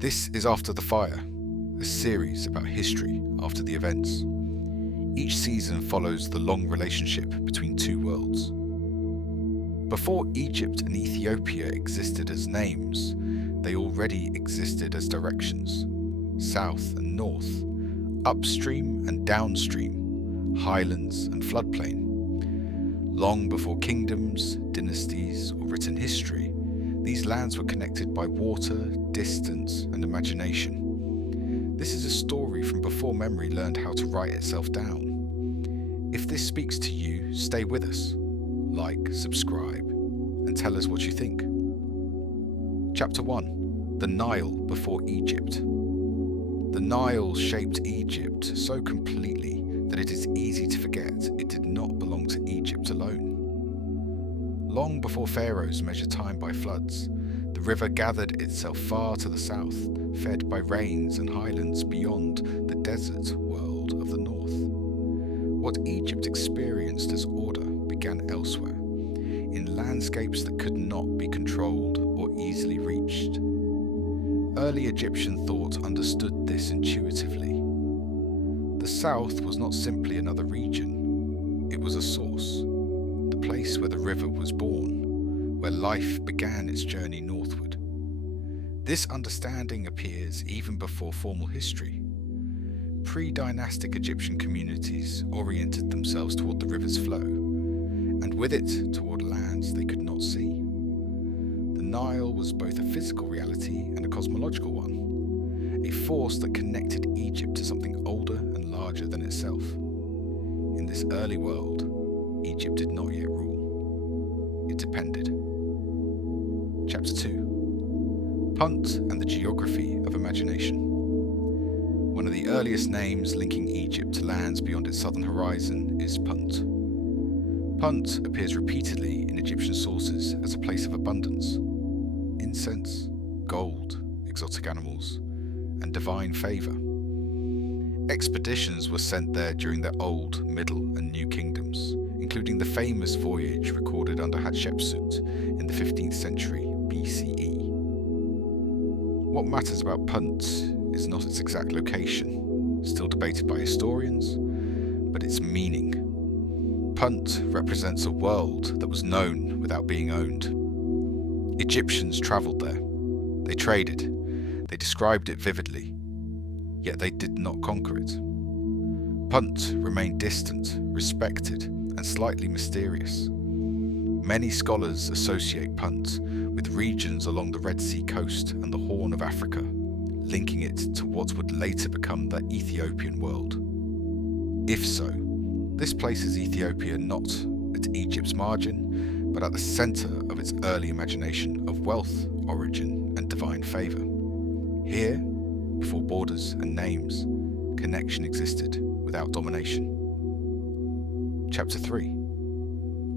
This is After the Fire, a series about history after the events. Each season follows the long relationship between two worlds. Before Egypt and Ethiopia existed as names, they already existed as directions, south and north, upstream and downstream, highlands and floodplain. Long before kingdoms, dynasties, or written history, these lands were connected by water, distance, and imagination. This is a story from before memory learned how to write itself down. If this speaks to you, stay with us. Like, subscribe, and tell us what you think. Chapter 1. The Nile before Egypt. The Nile shaped Egypt so completely that it is easy to forget it did not belong to Egypt alone. Long before pharaohs measured time by floods, the river gathered itself far to the south, fed by rains and highlands beyond the desert world of the north. What Egypt experienced as order began elsewhere, in landscapes that could not be controlled or easily reached. Early Egyptian thought understood this intuitively. The south was not simply another region, it was a source, the place where the river was born, where life began its journey northward. This understanding appears even before formal history. Pre-dynastic Egyptian communities oriented themselves toward the river's flow, and with it toward lands they could not see. The Nile was both a physical reality and a cosmological one, a force that connected Egypt to something older and larger than itself. In this early world, Egypt did not yet rule. It depended. Chapter 2. Punt and the Geography of Imagination. One of the earliest names linking Egypt to lands beyond its southern horizon is Punt. Punt appears repeatedly in Egyptian sources as a place of abundance. Incense, gold, exotic animals, and divine favour. Expeditions were sent there during the Old, Middle, and New Kingdoms, including the famous voyage recorded under Hatshepsut in the 15th century BCE. What matters about Punt is not its exact location, still debated by historians, but its meaning. Punt represents a world that was known without being owned. Egyptians travelled there. They traded. They described it vividly. Yet they did not conquer it. Punt remained distant, respected, and slightly mysterious. Many scholars associate Punt with regions along the Red Sea coast and the Horn of Africa, linking it to what would later become the Ethiopian world. If so, this places Ethiopia not at Egypt's margin, but at the centre of its early imagination of wealth, origin, and divine favour. Here, before borders and names, connection existed without domination. Chapter 3.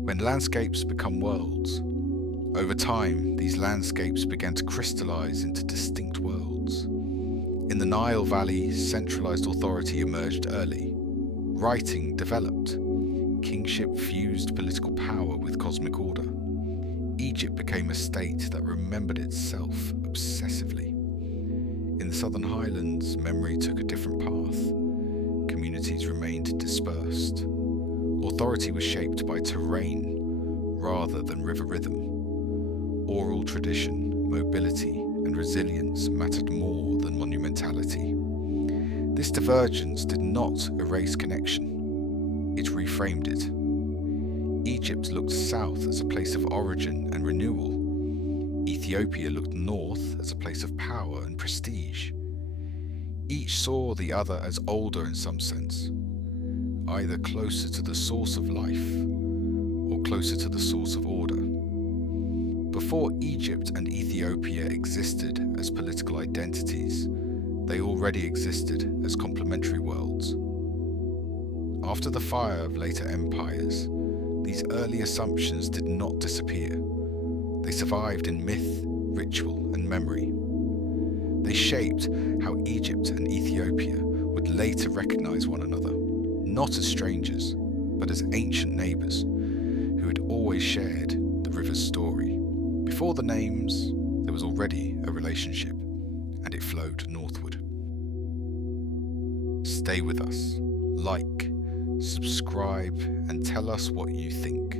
When landscapes become worlds. Over time, these landscapes began to crystallize into distinct worlds. In the Nile Valley, centralized authority emerged early. Writing developed. Kingship fused political power with cosmic order. Egypt became a state that remembered itself obsessively. In the southern highlands, memory took a different path. Communities remained dispersed. Authority was shaped by terrain rather than river rhythm. Oral tradition, mobility, and resilience mattered more than monumentality. This divergence did not erase connection. It reframed it. Egypt looked south as a place of origin and renewal. Ethiopia looked north as a place of power and prestige. Each saw the other as older in some sense, either closer to the source of life or closer to the source of order. Before Egypt and Ethiopia existed as political identities, they already existed as complementary worlds. After the fire of later empires, these early assumptions did not disappear. They survived in myth, ritual, and memory. They shaped how Egypt and Ethiopia would later recognize one another, not as strangers, but as ancient neighbors who had always shared the river's story. Before the names, there was already a relationship, and and it flowed northward. Stay with us, like, subscribe, and tell us what you think.